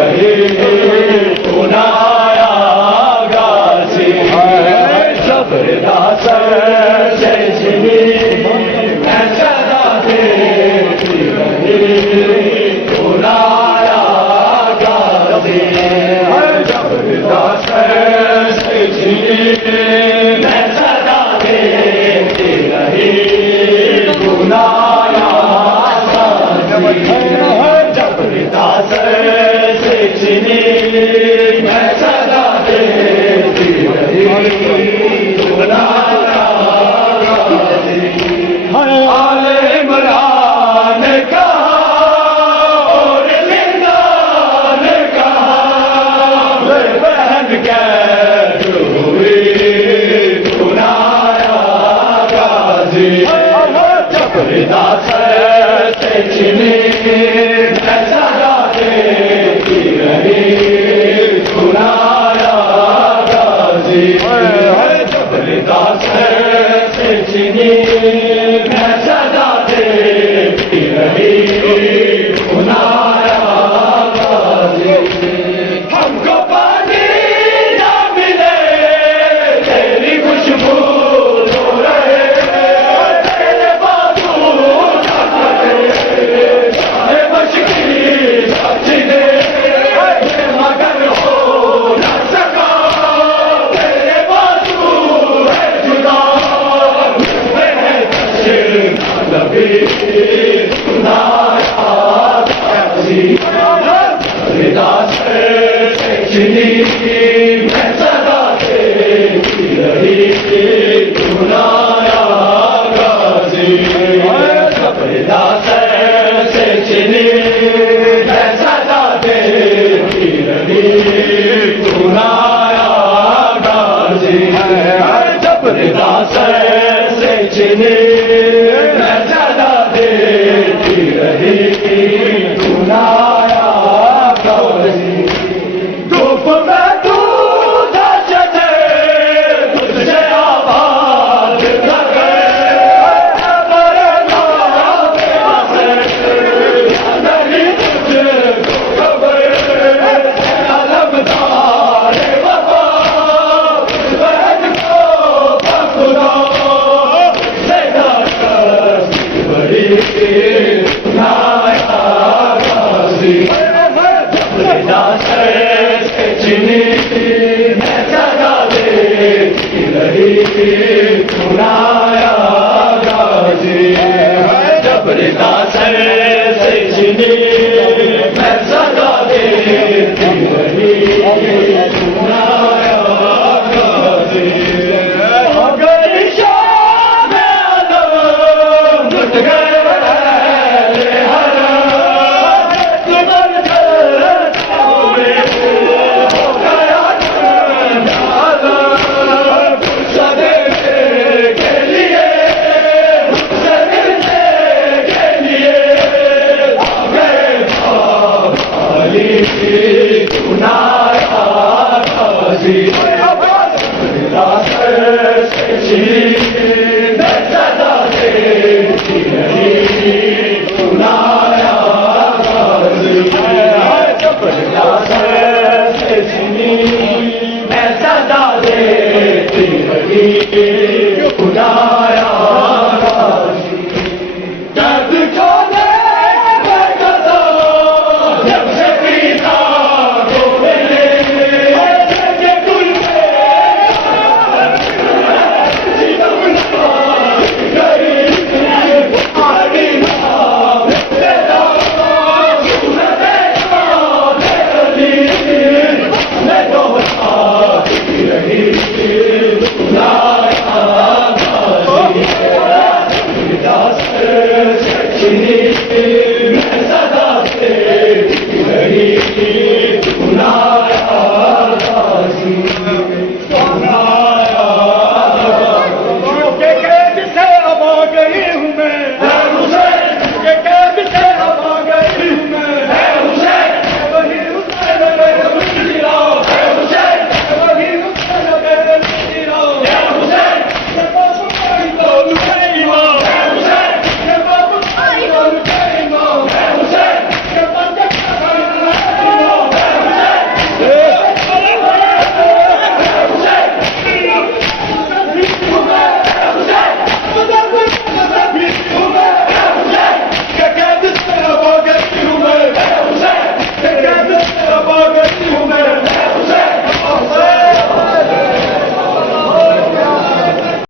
रही सुनाया गाजी जबरदस्त से जिनी मैं सदा देती रही सुनाया गाजी जबरदस्त से जिनी मैं सदा देती रही सुनाया जबरदस्त से जिनी मैं सदा देती रही सुनाया आले इमरान का और जिंदान का बहन कैद हुई सुनाया गाजी जबरदस्त से जिनी मैं सदा देती रही सुनाया गाजी जबरदस्त से जिनी मैं सदा देती रही सुनाया गाजी हमको पानी ना मिले तेरी खुशबू तो रहे तेरे बाजू मुश्किल साजिदे मगर हो न सका तेरे बाजू है जुदा नबी सुनाया गाजी जबरदस्त से जिनी मैं सदा देती रही सुनाया गाजी जबरदस्त से जिनी मैं सदा देती रही सुनाया गाजी जबरदस्त से जिनी मैं सदा देती रही सुनाया गाजी धूप में दूध चले तुझसे आवाज लगे बड़े नाम से नहीं तुझको खबर अलमदार वफा बहन को खुदा बड़ी सुनाया गाजी जबरदस्त से जिनी मैं सदा देती रही सुनाया गाजी जबरदस्त से जिनी मैं सदा देती रही सुनाया गाजी अगर शाम आलम लुट गए सुनाया गाजी जबरदस्त से जिनी मैं सदा देती रही सुनाया गाजी जबरदस्त से जिनी मैं सदा देती रही